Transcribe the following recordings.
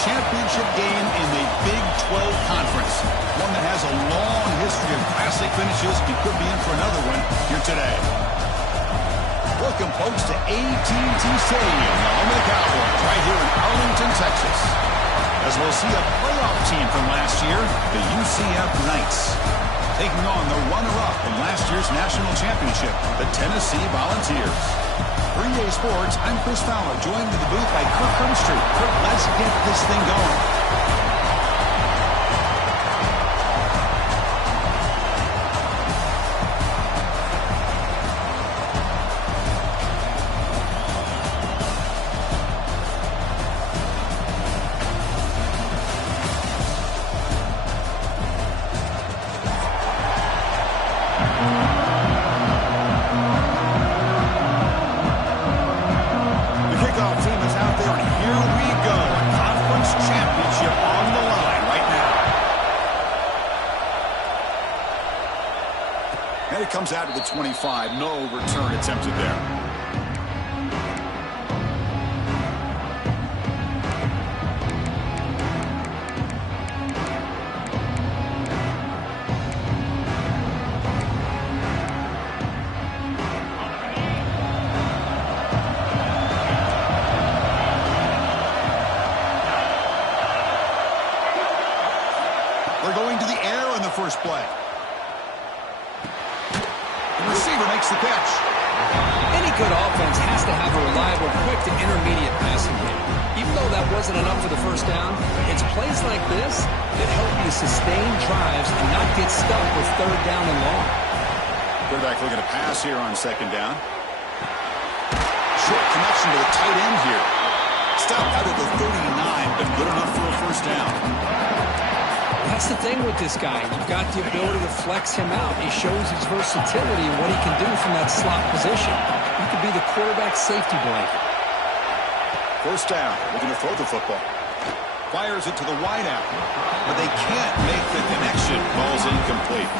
championship game in the Big 12 Conference. One that has a long history of classic finishes and could be in for another one here today. Welcome, folks, to AT&T Stadium, the home of the Cowboys, right here in Arlington, Texas. As we'll see a playoff team from last year, the UCF Knights, taking on the runner-up from last year's national championship, the Tennessee Volunteers. For EA Sports, I'm Chris Fowler, joined in the booth by Kirk Herbstreit. Kirk, let's get this thing going. Comes out of the 25. No return attempted there. They're going to the air on the first play. The receiver makes the catch. Any good offense has to have a reliable, quick to intermediate passing game. Even though that wasn't enough for the first down, it's plays like this that help you sustain drives and not get stuck with third down and long. Quarterback looking to pass here on second down. Short connection to the tight end here. Stopped out of the 39, but good enough for a first down. That's the thing with this guy. You've got the ability to flex him out. He shows his versatility and what he can do from that slot position. He could be the quarterback's safety blanket. First down, looking to throw the football. Fires it to the wideout. But they can't make the connection. Ball's incomplete.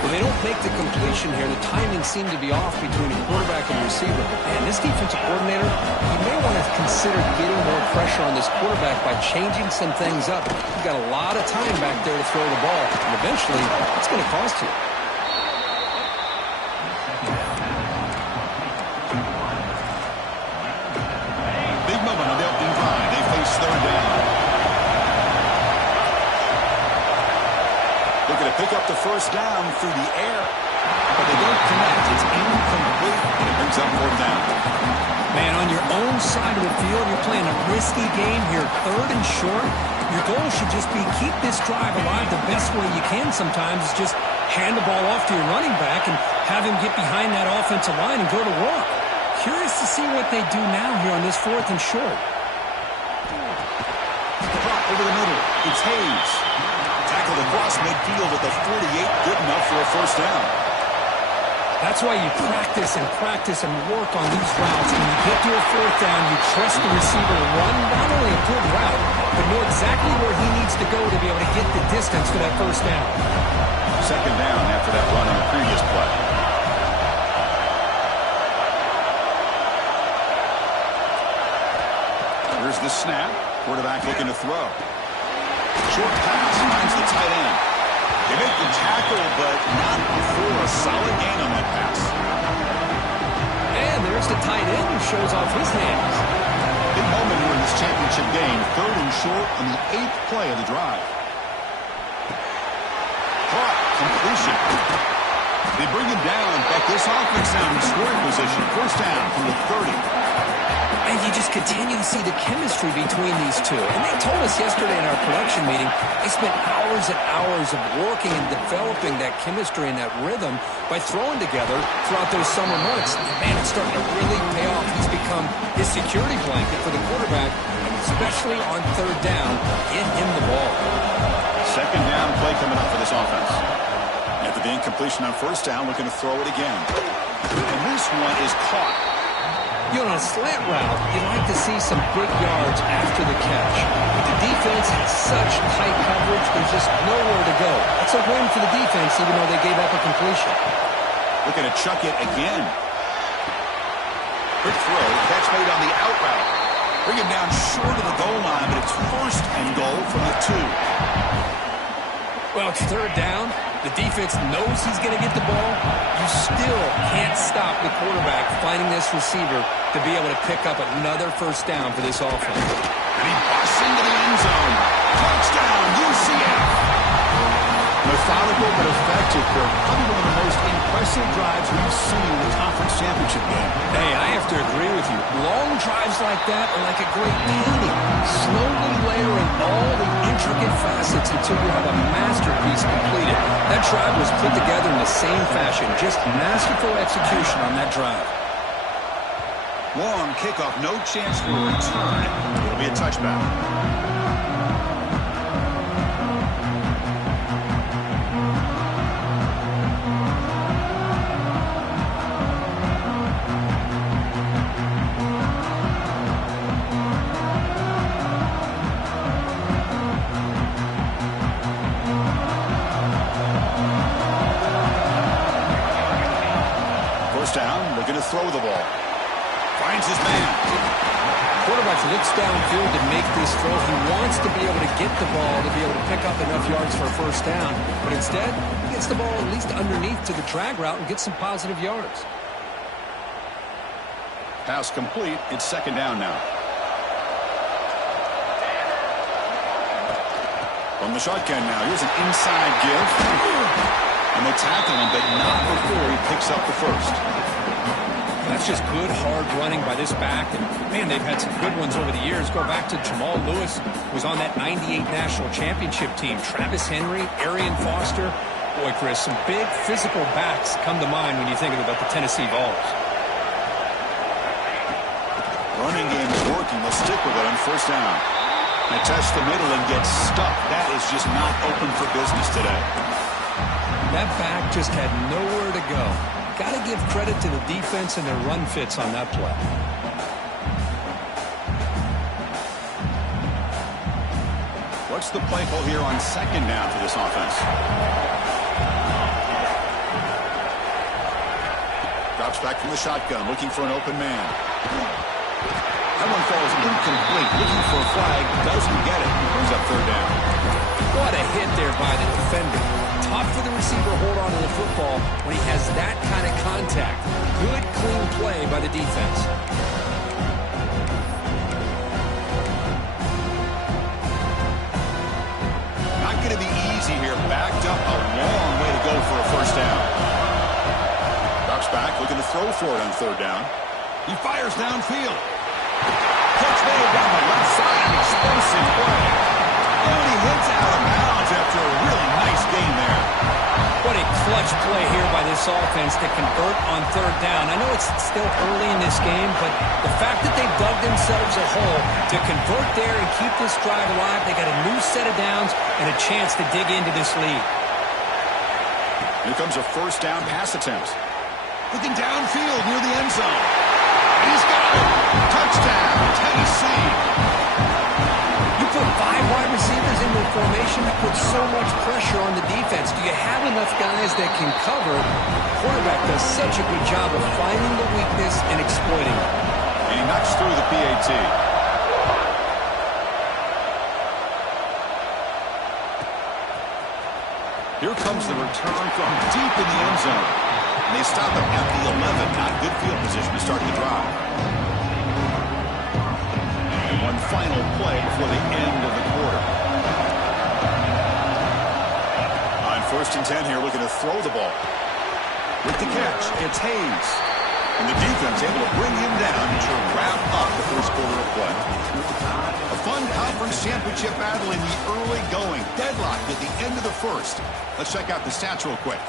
Well, they don't make the completion here. The timing seemed to be off between the quarterback and the receiver. And this defensive coordinator, he may want to consider getting more pressure on this quarterback by changing some things up. You've got a lot of time back there to throw the ball. And eventually, it's going to cost you. Big moment on the opening drive. They face third down. Looking to pick up the first down through the air. But they don't connect. It's incomplete, and it brings up fourth down. Man, on your own side of the field, you're playing a risky game here, third and short. Your goal should just be keep this drive alive the best way you can sometimes is just hand the ball off to your running back and have him get behind that offensive line and go to work. Curious to see what they do now here on this fourth and short. Drop over the middle. It's Hayes. Tackled across midfield at the 48. Good enough for a first down. That's why you practice and work on these routes. When you get to a fourth down, you trust the receiver to run not only a good route, but know exactly where he needs to go to be able to get the distance to that first down. Second down after that run on the previous play. Here's the snap. Quarterback looking to throw. Short pass finds the tight end. They make the tackle, but not before a solid gain on that pass. And there's the tight end who shows off his hands. Big moment here in this championship game. Third and short on the 8th play of the drive. Caught. Completion. They bring him down, but this offense down in scoring position. First down from the 30. And you just continue to see the chemistry between these two. And they told us yesterday in our production meeting, they spent hours and hours of working and developing that chemistry and that rhythm by throwing together throughout those summer months. And man, it's starting to really pay off. He's become his security blanket for the quarterback, especially on third down. Get him the ball. Second down play coming up for this offense. After the incompletion on first down, looking to throw it again. And this one is caught. You know, on a slant route, you'd like to see some big yards after the catch. But the defense has such tight coverage, there's just nowhere to go. It's a win for the defense, even though they gave up a completion. Looking to chuck it again. Quick throw, catch made on the out route. Bring him down short of the goal line, but it's first and goal from the 2. Well, it's third down. The defense knows he's going to get the ball. You still can't stop the quarterback finding this receiver to be able to pick up another first down for this offense. And he busts into the end zone. Touchdown, UCF. Methodical but effective. Probably one of the most impressive drives we've seen in the conference championship game. Hey, I have to agree with you. Long drives like that are like a great painting. Slowly layering all the intricate facets until you have a masterpiece completed. That drive was put together in the same fashion. Just masterful execution on that drive. Long kickoff, no chance for a return. It'll be a touchback. Throw the ball. Finds his man. Quarterback looks downfield to make this throw. He wants to be able to get the ball to be able to pick up enough yards for a first down. But instead, he gets the ball at least underneath to the drag route and gets some positive yards. Pass complete. It's second down now. From the shotgun now. Here's an inside give. And they tackle him, but not before he picks up the first. That's just good, hard running by this back. And, man, they've had some good ones over the years. Go back to Jamal Lewis, who was on that 98 national championship team. Travis Henry, Arian Foster. Boy, Chris, some big physical backs come to mind when you think about the Tennessee Vols. Running game is working. They'll stick with it on first down. They test the middle and get stuck. That is just not open for business today. That back just had nowhere to go. Got to give credit to the defense and their run fits on that play. What's the play call here on second down for this offense? Drops back from the shotgun, looking for an open man. That one falls incomplete, looking for a flag, doesn't get it. Brings up third down. What a hit there by the defender. Tough for the receiver to hold on to the football when he has that kind of contact. Good, clean play by the defense. Not going to be easy here. Backed up a long way to go for a first down. Drops back, looking to throw for it on third down. He fires downfield. Catch made down the left side. An explosive play. And he hits out of bounds after a really nice gain there. What a clutch play here by this offense to convert on third down. I know it's still early in this game, but the fact that they've dug themselves a hole to convert there and keep this drive alive, they got a new set of downs and a chance to dig into this lead. Here comes a first down pass attempt. Looking downfield near the end zone. He's got it. Touchdown, Tennessee. You put 5 wide receivers into a formation that puts so much pressure on the defense. Do you have enough guys that can cover? The quarterback does such a good job of finding the weakness and exploiting it. And he knocks through the PAT. Here comes the return from deep in the end zone. And they stop him at the 11. Not good field position to start the drive. And one final play before the end of the quarter. On 1st and 10 here, looking to throw the ball. With the catch, it's Hayes. And the defense able to bring him down to wrap up the first quarter of play. A fun conference championship battle in the early going. Deadlocked at the end of the first. Let's check out the stats real quick.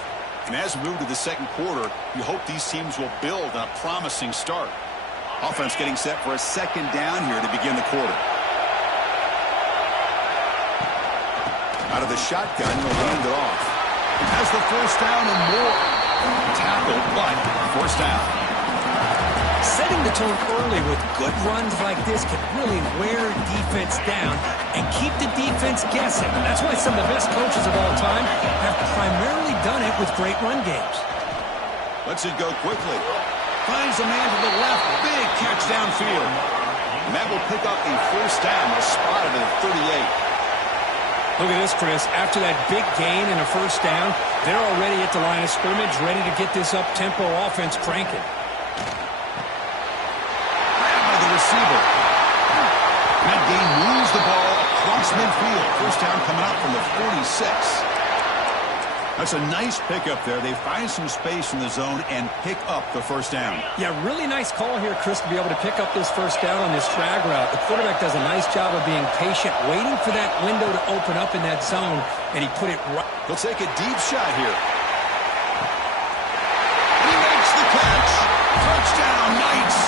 And as we move to the second quarter, you hope these teams will build on a promising start. Offense getting set for a second down here to begin the quarter. Out of the shotgun, he'll hand it off. Has the first down and more. Tackled, but first down. Setting the tone early with good runs like this can really wear defense down and keep the defense guessing. That's why some of the best coaches of all time have primarily done it with great run games. Lets it go quickly. Finds a man to the left. Big catch downfield. And that will pick up a first down. They'll spot it at 38. Look at this, Chris. After that big gain and a first down, they're already at the line of scrimmage, ready to get this up-tempo offense cranking. Receiver. That game moves the ball across midfield. First down coming up from the 46. That's a nice pickup there. They find some space in the zone and pick up the first down. Yeah, really nice call here, Chris, to be able to pick up this first down on this drag route. The quarterback does a nice job of being patient, waiting for that window to open up in that zone, and he put it right. He'll take a deep shot here. He makes the catch. Touchdown, Knights.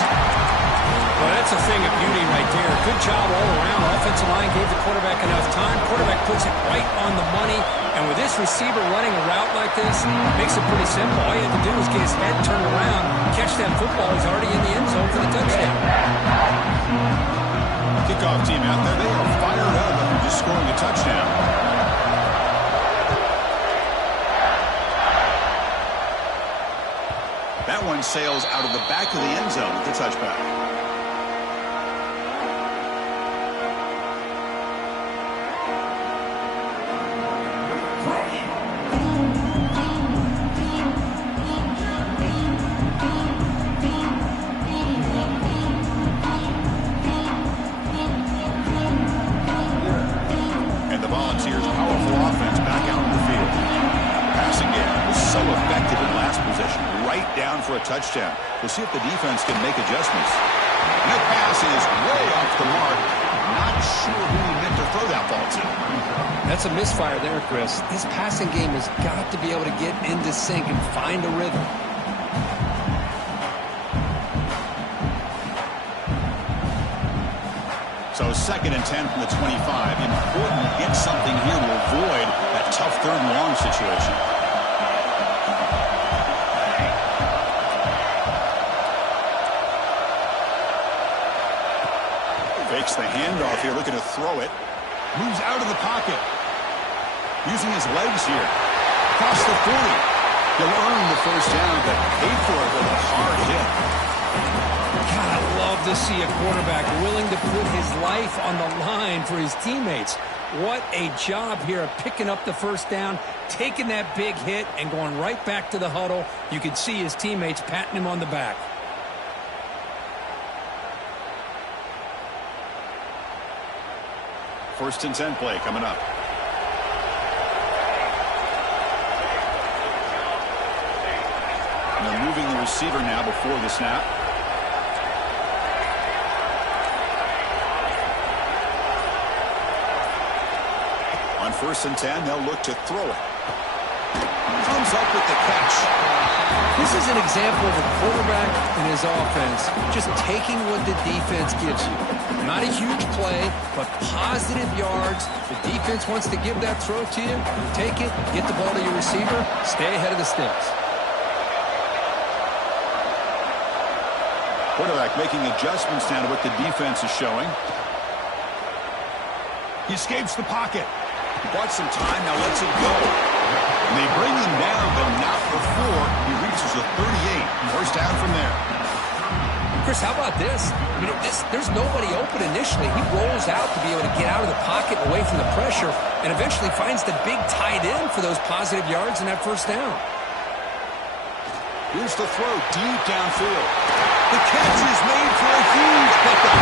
Well, that's a thing of beauty right there. Good job all around. Offensive line gave the quarterback enough time. Quarterback puts it right on the money. And with this receiver running a route like this, it makes it pretty simple. All you have to do is get his head turned around, catch that football. He's already in the end zone for the touchdown. Kickoff team out there. They are fired up after just scoring a touchdown. That one sails out of the back of the end zone with the touchback. And the Volunteers' powerful offense back out in the field. The passing game was so effective in last possession. Right down for a touchdown. We'll see if the defense can make adjustments. And that pass is way off the mark. Not sure who he meant to throw that ball to. That's a misfire there, Chris. This passing game has got to be able to get into sync and find a rhythm. So 2nd and 10 from the 25. Important to get something here to avoid that tough 3rd and long situation. Fakes the handoff here, looking to throw it. Moves out of the pocket. Using his legs here. Across the 40. He'll earn the first down, but paid for it with a hard hit. God, I love to see a quarterback willing to put his life on the line for his teammates. What a job here of picking up the first down, taking that big hit, and going right back to the huddle. You can see his teammates patting him on the back. First and 10 play coming up. And they're moving the receiver now before the snap. On first and 10, they'll look to throw it. Comes up with the catch. This is an example of a quarterback and his offense just taking what the defense gives you. Not a huge play, but positive yards. The defense wants to give that throw to you. Take it, get the ball to your receiver, stay ahead of the sticks. Quarterback making adjustments now to what the defense is showing. He escapes the pocket. He bought some time, now lets it go. And they bring him down, but not before he reaches the 38. First down from there. Chris, how about this? I mean, there's nobody open initially. He rolls out to be able to get out of the pocket away from the pressure and eventually finds the big tight end for those positive yards in that first down. Here's the throw deep downfield. The catch is made for a huge pickup.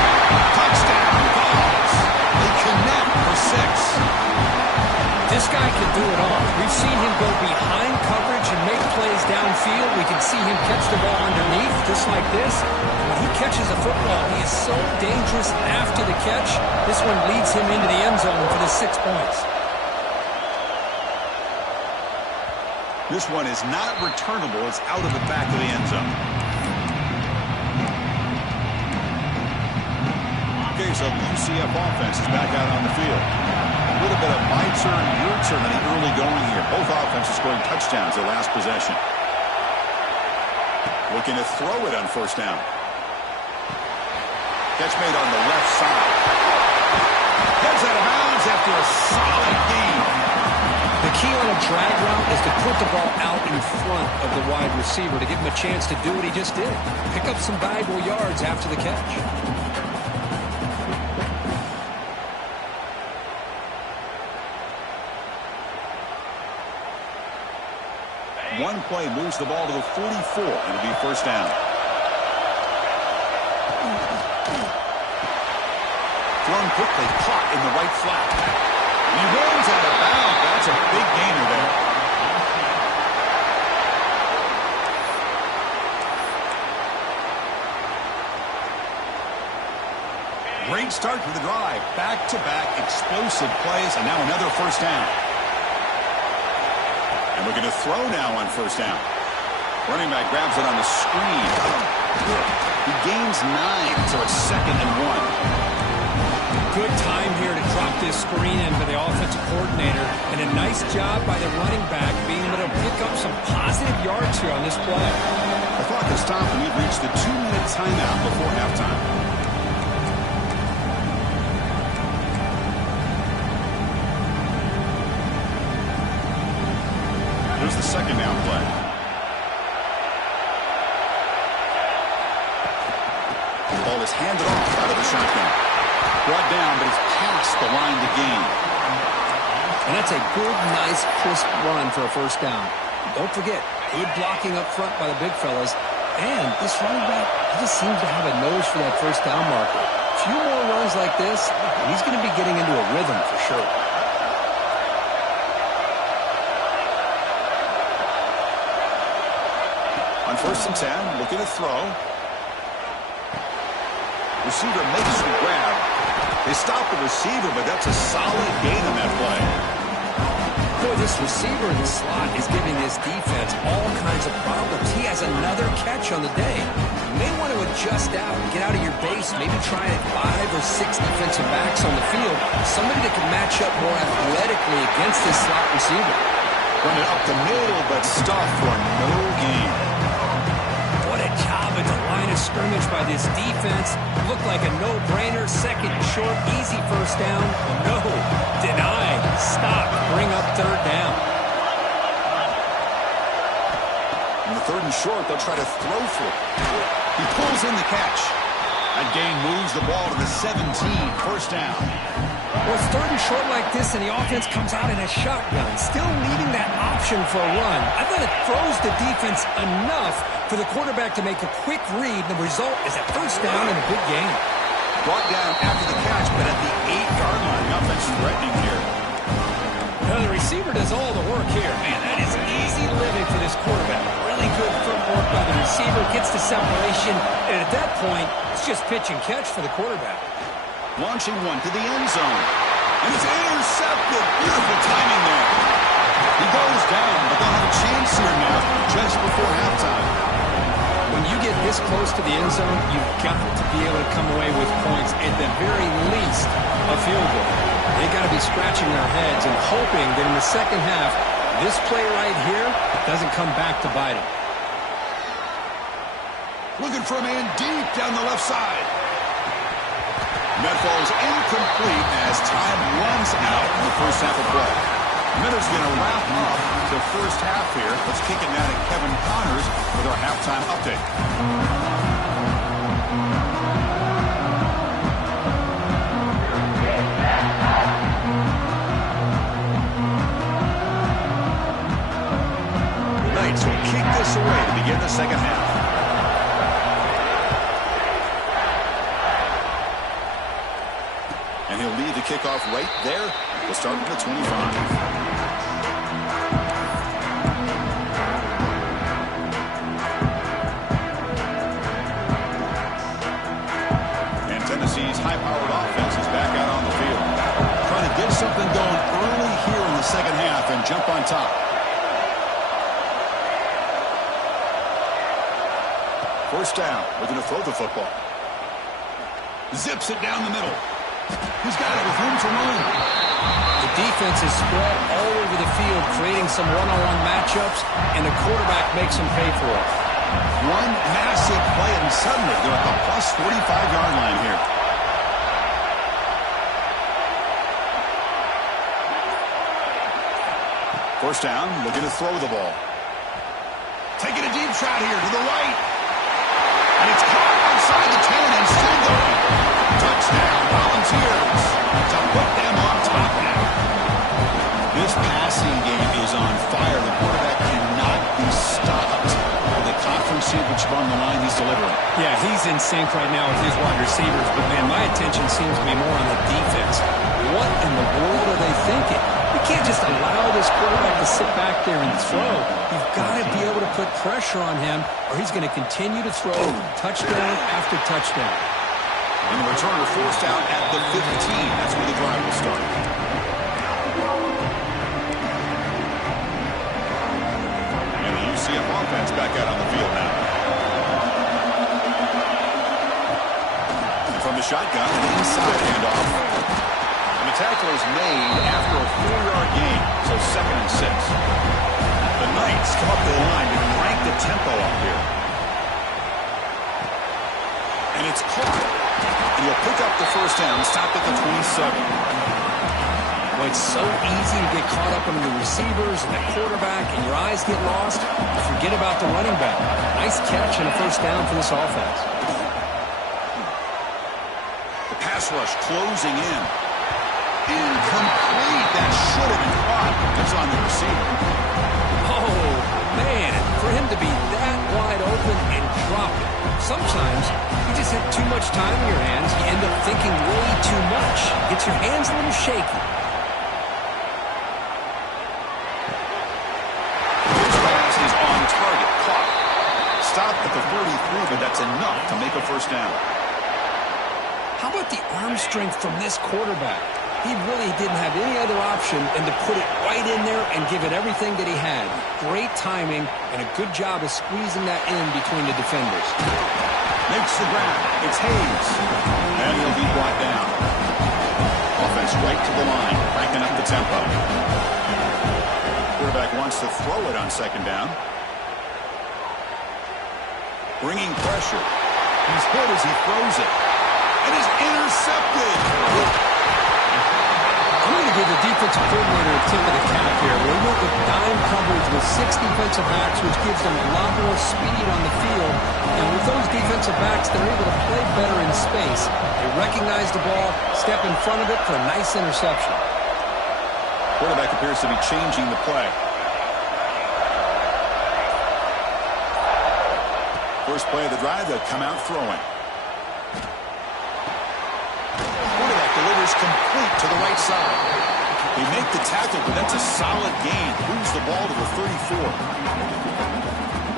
Touchdown, Balls. They connect for 6. This guy can do it all. We've seen him go behind coverage and make plays downfield. We can see him catch the ball underneath, just like this. When he catches a football, he is so dangerous after the catch. This one leads him into the end zone for the 6 points. This one is not returnable. It's out of the back of the end zone. Okay, so the UCF offense is back out on the field. A little bit of my turn, your turn in the early going here. Both offenses scoring touchdowns their last possession. Looking to throw it on first down. Catch made on the left side. Gets out of bounds after a solid gain. The key on a drag route is to put the ball out in front of the wide receiver to give him a chance to do what he just did. Pick up some valuable yards after the catch. One play moves the ball to the 44. It'll be first down. Thrown quickly, caught in the right flat. He runs out of bounds. That's a big gainer there. Great start to the drive. Back-to-back explosive plays, and now another first down. And looking to throw now on first down. Running back grabs it on the screen. He gains 9, so it's 2nd and 1. Good time here to drop this screen in for the offensive coordinator. And a nice job by the running back being able to pick up some positive yards here on this play. The clock has stopped, and we've reached the 2-minute timeout before halftime. Here's the second down play. The ball is handed off out of the shotgun. Brought down, but it's past the line to gain. And that's a good, nice, crisp run for a first down. Don't forget, good blocking up front by the big fellas. And this running back, he just seems to have a nose for that first down marker. A few more runs like this, and he's going to be getting into a rhythm for sure. On first and 10, looking to throw. Receiver makes the grab. They stop the receiver, but that's a solid gain on that play. Boy, this receiver in the slot is giving this defense all kinds of problems. He has another catch on the day. You may want to adjust out, get out of your base, maybe try at 5 or 6 defensive backs on the field. Somebody that can match up more athletically against this slot receiver. Run it up the middle, but stuff for no gain. What a job at the line of of scrimmage by this defense. Looked like a no-brainer. Second and short, easy first down. No, denied. Stop. Bring up third down. In the third and short, they'll try to throw for it. He pulls in the catch. That gain moves the ball to the 17. First down. Well, it's third and short like this, and the offense comes out in a shotgun, still needing that option for a run. I thought it throws the defense enough for the quarterback to make a quick read. The result is a first down and a big gain. Brought down after the catch, but at the 8-yard line. Nothing threatening here. Now, the receiver does all the work here. Man, that is easy living for this quarterback. Really good footwork by the receiver, gets the separation, and at that point, it's just pitch and catch for the quarterback. Launching one to the end zone. And it's intercepted. Beautiful timing there. He goes down, but they'll have a chance here now just before halftime. When you get this close to the end zone, you've got to be able to come away with points, at the very least, a field goal. They've got to be scratching their heads and hoping that in the second half, this play right here doesn't come back to bite them. Looking for a man deep down the left side. That falls incomplete as time runs out in the first half of play. Miller's going to wrap up the first half here. Let's kick it now to Kevin Connors with our halftime update. The Knights will kick this away to begin the second half. And he'll lead the kickoff right there. We'll start with the 25. And Tennessee's high-powered offense is back out on the field. Trying to get something going early here in the second half and jump on top. First down. Looking to throw the football. Zips it down the middle. He's got it with room to run. The defense is spread all over the field, creating some one-on-one matchups, and the quarterback makes them pay for it. One massive play, and suddenly they're at the plus 45-yard line here. First down, looking to throw the ball. Taking a deep shot here to the right. And it's caught outside the 10 and still going. Touchdown, Volunteers, to put them on top now. This passing game is on fire. The quarterback cannot be stopped. With the conference championship on the line, he's delivering. Yeah, he's in sync right now with his wide receivers, but man, my attention seems to be more on the defense. What in the world are they thinking? You can't just allow this quarterback to sit back there and throw. You've got to be able to put pressure on him, or he's going to continue to throw touchdown after touchdown. And the returner forced out at the 15. That's where the drive will start. And the UCF offense back out on the field now. And from the shotgun, an inside handoff. And the tackle is made after a 4-yard gain, so 2nd and 6. The Knights come up the line to crank the tempo up here. And it's caught. And he'll pick up the first down, stop at the 27. Well, it's so easy to get caught up in the receivers and the quarterback, and your eyes get lost. You forget about the running back. Nice catch and a first down for this offense. The pass rush closing in. Incomplete. That should have been caught. It's on the receiver. Oh, man. For him to be that wide open and drop it. Sometimes you just have too much time in your hands. You end up thinking way too much. Gets your hands a little shaky. This pass is on target. Caught. Stopped at the 33, but that's enough to make a first down. How about the arm strength from this quarterback? He really didn't have any other option than to put it right in there and give it everything that he had. Great timing and a good job of squeezing that in between the defenders. Makes the grab. It's Hayes. And he'll be brought down. Offense right to the line, cranking up the tempo. Quarterback wants to throw it on second down. Bringing pressure. He's hit as he throws it. It is intercepted. I'm going to give the defensive coordinator a tip of the cap here. They went with dime coverage with 6 defensive backs, which gives them a lot more speed on the field. And with those defensive backs, they're able to play better in space. They recognize the ball, step in front of it for a nice interception. Quarterback appears to be changing the play. First play of the drive, they'll come out throwing. Quarterback delivers complete to the right side. They make the tackle, but that's a solid gain. Moves the ball to the 34.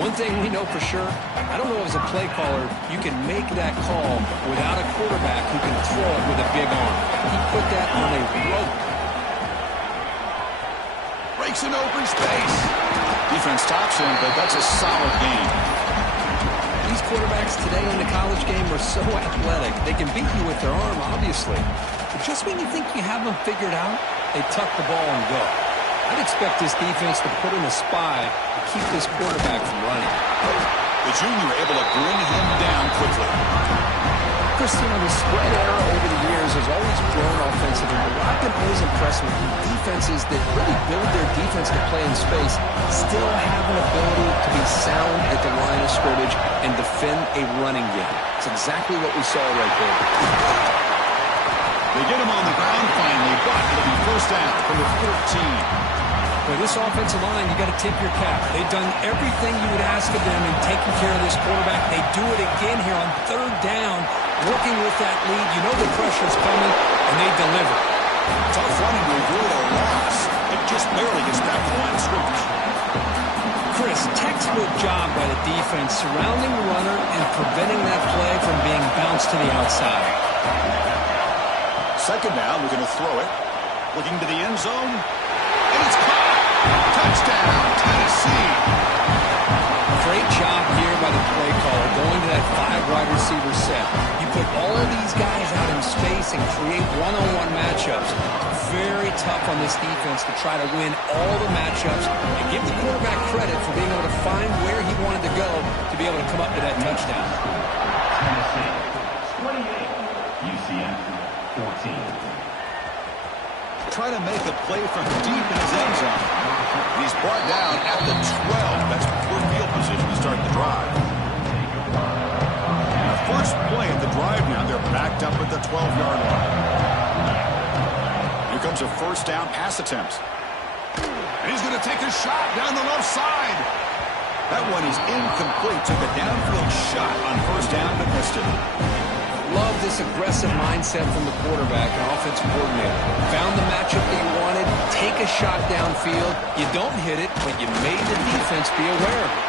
One thing we know for sure, I don't know as a play caller, you can make that call without a quarterback who can throw it with a big arm. He put that on a rope. Breaks an open space. Defense stops him, but that's a solid gain. These quarterbacks today in the college game are so athletic. They can beat you with their arm, obviously. But just when you think you have them figured out, they tuck the ball and go. I'd expect this defense to put in a spy to keep this quarterback from running. The junior able to bring him down quickly. Chris, the spread era over the years has always grown offensively, but what I've been always impressed with the defenses that really build their defense to play in space still have an ability to be sound at the line of scrimmage and defend a running game. It's exactly what we saw right there. They get him on the ground finally, but it'll be first down from the 14. Boy, this offensive line, you got to tip your cap. They've done everything you would ask of them in taking care of this quarterback. They do it again here on third down, working with that lead. You know the pressure's coming, and they deliver. Tough running to avoid a loss. It just barely gets back to the line of scrimmage. Chris, textbook job by the defense, surrounding the runner and preventing that play from being bounced to the outside. Second down, we're going to throw it. Looking to the end zone, and it's caught. Touchdown, Tennessee. Great job here by the play caller, going to that 5 wide receiver set. You put all of these guys out in space and create one-on-one matchups. It's very tough on this defense to try to win all the matchups and give the quarterback credit for being able to find where he wanted to go to be able to come up with that touchdown. Tennessee, 28, UCF, 14. Try to make a play from deep in his end zone. He's brought down at the 12. That's poor field position to start the drive. And the first play of the drive now, they're backed up at the 12-yard line. Here comes a first down pass attempt. And he's going to take a shot down the left side. That one is incomplete. Took a downfield shot on first down, but missed it. Love this aggressive mindset from the quarterback and offensive coordinator. Found the matchup that you wanted, take a shot downfield. You don't hit it, but you made the defense be aware of it.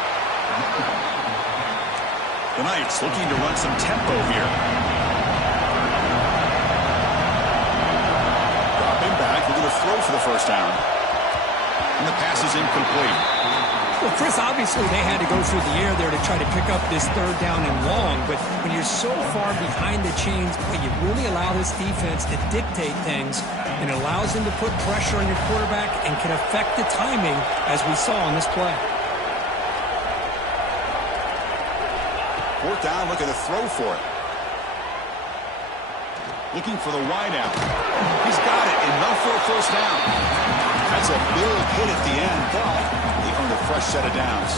The Knights looking to run some tempo here. Dropping back, looking to throw for the first down. And the pass is incomplete. Well, Chris, obviously they had to go through the air there to try to pick up this third down and long, but when you're so far behind the chains, you really allow this defense to dictate things, and it allows them to put pressure on your quarterback and can affect the timing, as we saw on this play. Fourth down, looking to throw for it. Looking for the wideout. He's got it, enough for a first down. That's a big hit at the end, but they earned a fresh set of downs.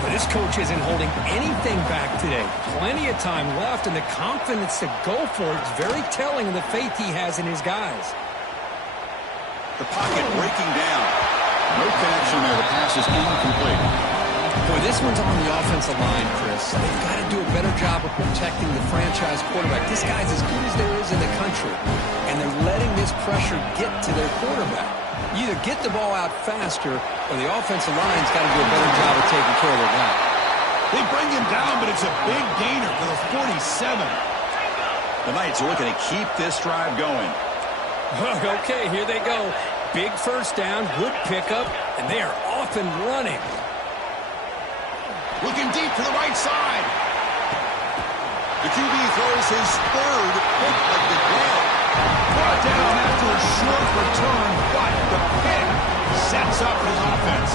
But this coach isn't holding anything back today. Plenty of time left, and the confidence to go for it is very telling of the faith he has in his guys. The pocket breaking down. No connection there. The pass is incomplete. Boy, this one's on the offensive line, Chris. They've got to do a better job of protecting the franchise quarterback. This guy's as good as there is in the country, and they're letting this pressure get to their quarterback. You either get the ball out faster, or the offensive line's got to do a better job of taking care of their guy. They bring him down, but it's a big gainer for the 47. The Knights are looking to keep this drive going. Okay, here they go. Big first down, good pickup, and they are off and running. Looking deep to the right side. The QB throws his third pick of the day. Brought down after a short return, but the pick sets up his offense.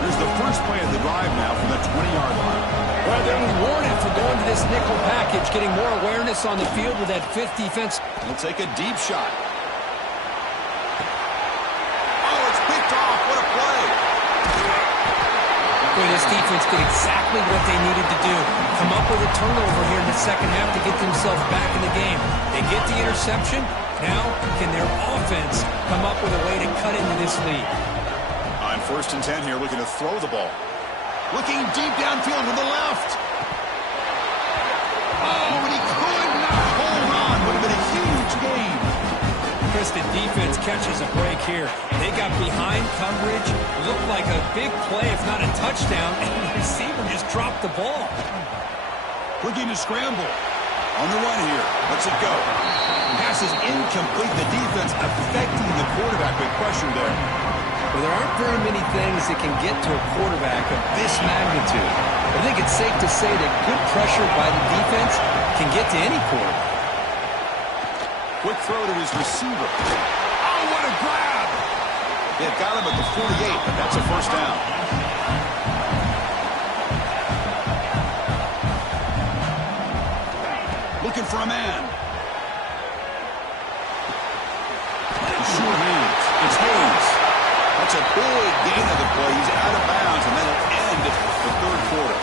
Here's the first play of the drive now from the 20-yard line. Well, they were warned nickel package, getting more awareness on the field with that fifth defense. He'll take a deep shot. Oh, it's picked off. What a play. Boy, this defense did exactly what they needed to do. Come up with a turnover here in the second half to get themselves back in the game. They get the interception. Now, can their offense come up with a way to cut into this lead? On 1st and 10 here, looking to throw the ball. Looking deep downfield with the left. Oh, and he could not hold on. Would have been a huge game. Chris, the defense catches a break here. They got behind coverage. Looked like a big play, if not a touchdown, and the receiver just dropped the ball. Looking to scramble. On the run here. Lets it go. Pass is incomplete. The defense affecting the quarterback with pressure there. Well, there aren't very many things that can get to a quarterback of this magnitude. I think it's safe to say that good pressure by the defense can get to any quarterback. Quick throw to his receiver. Oh, what a grab! They've got him at the 48, but that's a first down. Looking for a man. Short hands. It's Hayes. That's a big gain of the play. He's out of bounds, and that'll end the third quarter.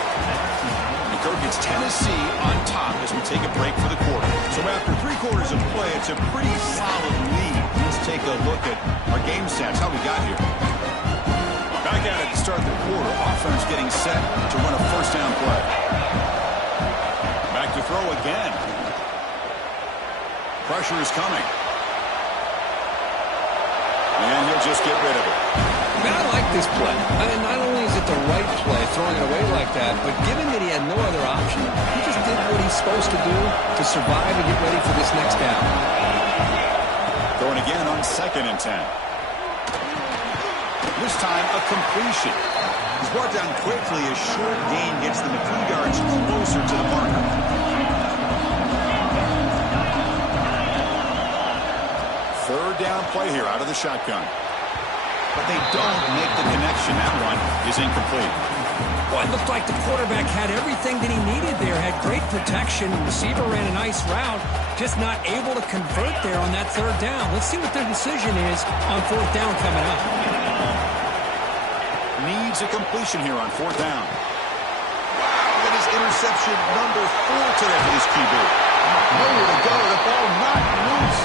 And Kirk, it's Tennessee on top as we take a break for the quarter. So after 3 quarters of play, it's a pretty solid lead. Let's take a look at our game stats, how we got here. Back at it to start the quarter. Offense getting set to run a first down play. Back to throw again. Pressure is coming. And he'll just get rid of it. Man, I like this play. I mean, not only is it the right play, throwing it away like that, but given that he had no other option, he just did what he's supposed to do to survive and get ready for this next down. Throwing again on 2nd and 10. This time, a completion. He's brought down quickly. A short gain gets them a few yards closer to the marker. Third down play here out of the shotgun. But they don't make the connection. That one is incomplete. Well, it looked like the quarterback had everything that he needed there. Had great protection. The receiver ran a nice route. Just not able to convert there on that third down. Let's see what their decision is on 4th down coming up. Needs a completion here on 4th down. Wow, that is interception number 4 today for this QB. Nowhere to go. The ball not loose.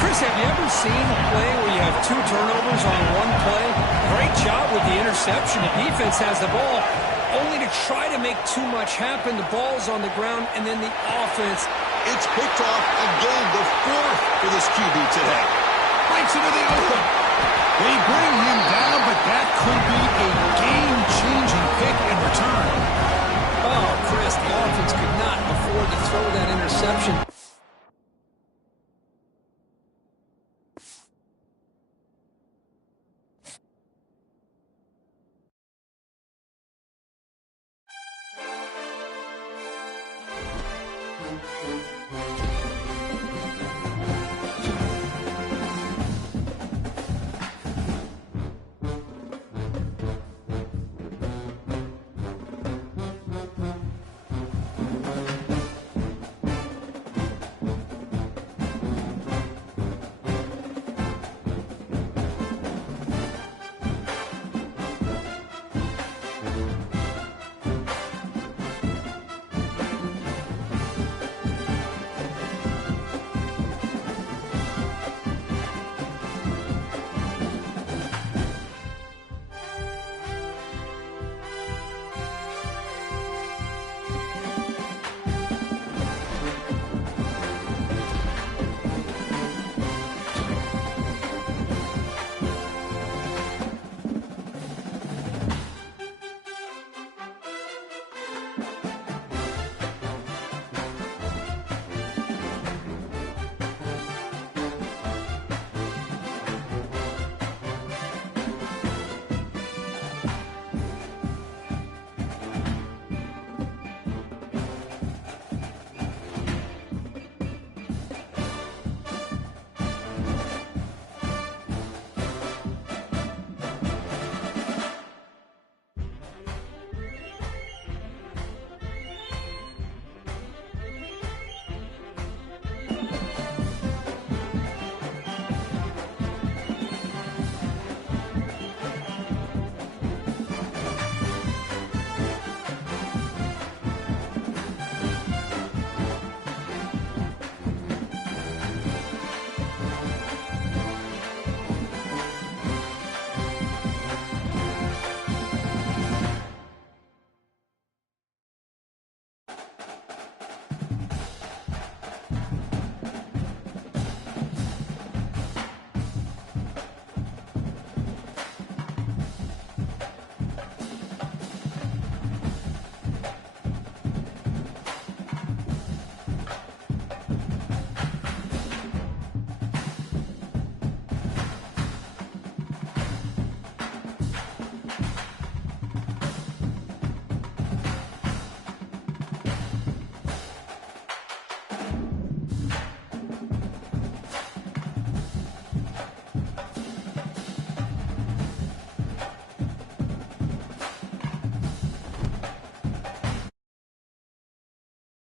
Chris, have you ever seen a play where you have 2 turnovers on one play? Great job with the interception. The defense has the ball, only to try to make too much happen. The ball's on the ground, and then the offense. It's picked off again, the 4th for this QB today. Breaks into the open. They bring him down, but that could be a game-changing pick in return. Oh, Chris, the offense could not afford to throw that interception.